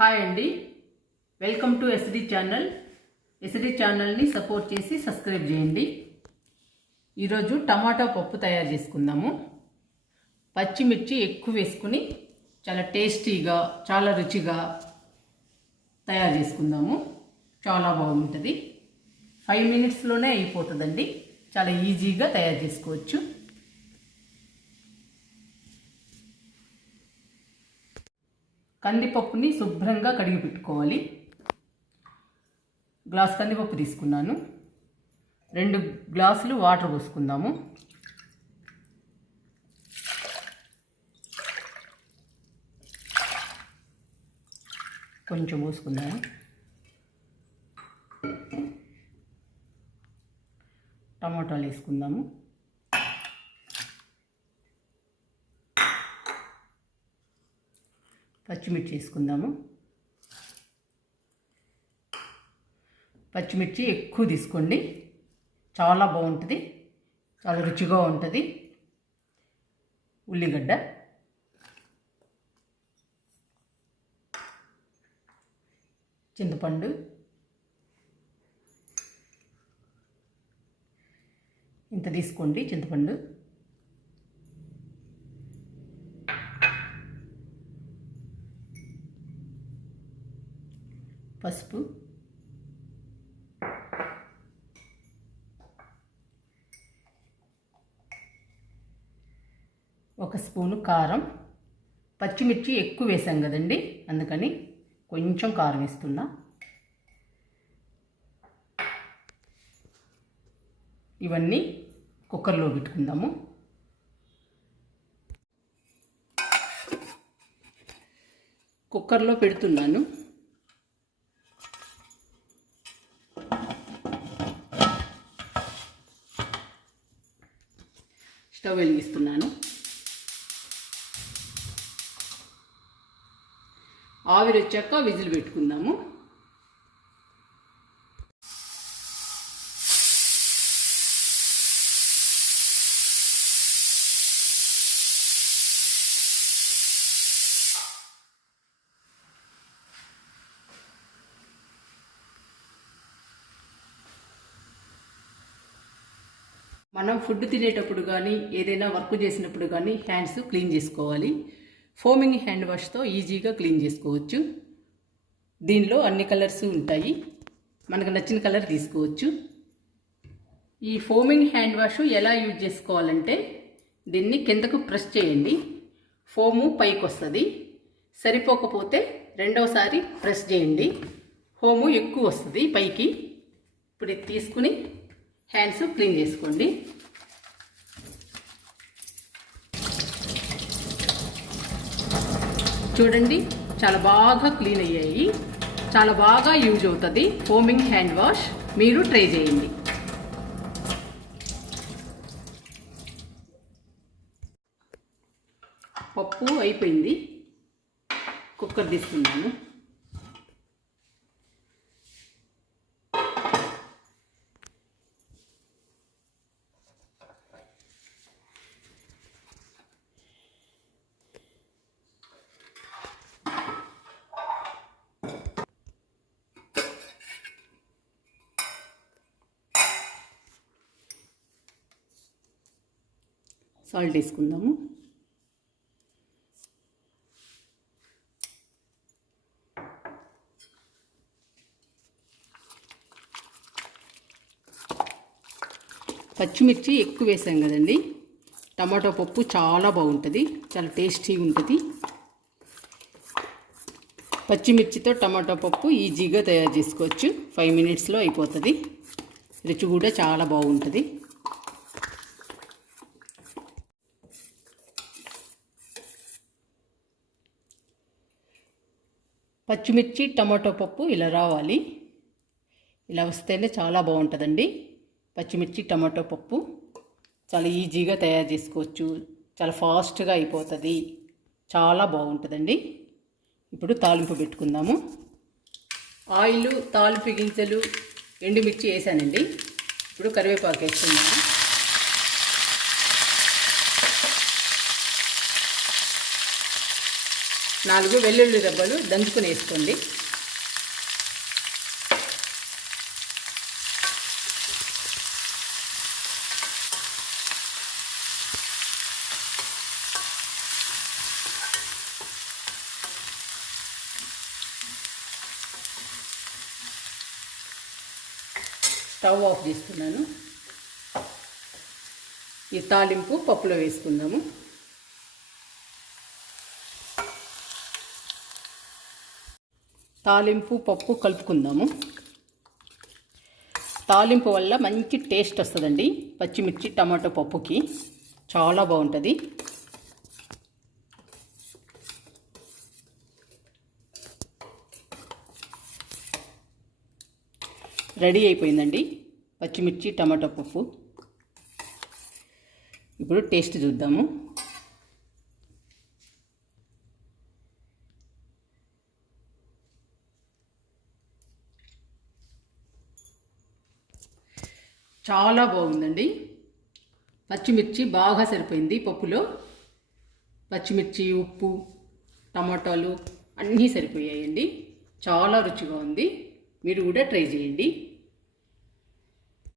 Hi అండి, welcome to SD channel. SD ఛానల్ని support చేసి సబ్స్క్రైబ్ చేయండి. ఈరోజు టమాటా పప్పు తయారు చేసుకుందాము. పచ్చిమిర్చి ఎక్కువ వేసుకుని చాలా టేస్టీగా, చాలా రుచిగా తయారు చేసుకుందాము. చాలా బాగుంటుంది. 5 మినిట్స్లోనే అయిపోతుందండి. చాలా ఈజీగా తయారు చేసుకోవచ్చు. కందిపప్పుని శుభ్రంగా కడిగి పెట్టుకోవాలి. గ్లాస్ కందిపప్పు తీసుకున్నాను. 2 గ్లాసులు వాటర్ పోసుకుందాము. కొంచెం పోసుకుందాము. టమాటాలు వేసుకుందాము. పచ్చిమిర్చి వేసుకుందాము. పచ్చిమిర్చి ఎక్కువ తీసుకోండి, చాలా బాగుంటుంది, చాలా రుచిగా ఉంటుంది. ఉల్లిగడ్డ, చింతపండు, ఇంత తీసుకోండి చింతపండు, పసుపు, ఒక స్పూను కారం. పచ్చిమిర్చి ఎక్కువ వేసాం కదండి, అందుకని కొంచెం కారం వేస్తున్నా. ఇవన్నీ కుక్కర్లో పెట్టుకుందాము. కుక్కర్లో పెడుతున్నాను. స్టవ్ వెలిగిస్తున్నాను. ఆవిరి వచ్చాక విజిల్ పెట్టుకుందాము. మనం ఫుడ్ తినేటప్పుడు కానీ ఏదైనా వర్క్ చేసినప్పుడు కానీ హ్యాండ్స్ క్లీన్ చేసుకోవాలి. ఫోమింగ్ హ్యాండ్ వాష్తో ఈజీగా క్లీన్ చేసుకోవచ్చు. దీనిలో అన్ని కలర్స్ ఉంటాయి, మనకు నచ్చిన కలర్ తీసుకోవచ్చు. ఈ ఫోమింగ్ హ్యాండ్ వాష్ ఎలా యూజ్ చేసుకోవాలంటే, దీన్ని కిందకు ప్రెస్ చేయండి, ఫోము పైకి వస్తుంది. సరిపోకపోతే రెండవసారి ప్రెస్ చేయండి, ఫోము ఎక్కువ వస్తుంది పైకి. ఇప్పుడు ఇది తీసుకుని హ్యాండ్స్ క్లీన్ చేసుకోండి. చూడండి, చాలా బాగా క్లీన్ అయ్యాయి. చాలా బాగా యూజ్ అవుతుంది ఫోమింగ్ హ్యాండ్ వాష్. మీరు ట్రై చేయండి. పప్పు అయిపోయింది. కుక్కర్ తీసుకున్నాను. సాల్ట్ వేసుకుందాము. పచ్చిమిర్చి ఎక్కువ వేసాం కదండి, టమాటో పప్పు చాలా బాగుంటుంది, చాలా టేస్టీగా ఉంటుంది. పచ్చిమిర్చితో టమాటో పప్పు ఈజీగా తయారు చేసుకోవచ్చు. 5 మినిట్స్లో అయిపోతుంది. రుచి కూడా చాలా బాగుంటుంది. పచ్చిమిర్చి టమాటో పప్పు ఇలా రావాలి. ఇలా వస్తేనే చాలా బాగుంటుందండి. పచ్చిమిర్చి టమాటో పప్పు చాలా ఈజీగా తయారు చేసుకోవచ్చు, చాలా ఫాస్ట్గా అయిపోతుంది, చాలా బాగుంటుందండి. ఇప్పుడు తాలింపు పెట్టుకుందాము. ఆయిల్, తాలింపు గింజలు, ఎండుమిర్చి వేసానండి. ఇప్పుడు కరివేపాకు వేస్తున్నాను. 4 వెల్లుల్లి రెబ్బలు దంచుకుని వేసుకోండి. స్టవ్ ఆఫ్ చేస్తున్నాను. ఈ తాలింపు పప్పులో వేసుకుందాము. తాలింపు పప్పు కలుపుకుందాము. తాలింపు వల్ల మంచి టేస్ట్ వస్తుందండి. పచ్చిమిర్చి టమాటో పప్పుకి చాలా బాగుంటుంది. రెడీ అయిపోయిందండి పచ్చిమిర్చి టమాటో పప్పు. ఇప్పుడు టేస్ట్ చూద్దాము. చాలా బాగుందండి. పచ్చిమిర్చి బాగా సరిపోయింది పప్పులో. పచ్చిమిర్చి, ఉప్పు, టమాటాలు అన్నీ సరిపోయాయండి. చాలా రుచిగా ఉంది. మీరు కూడా ట్రై చేయండి.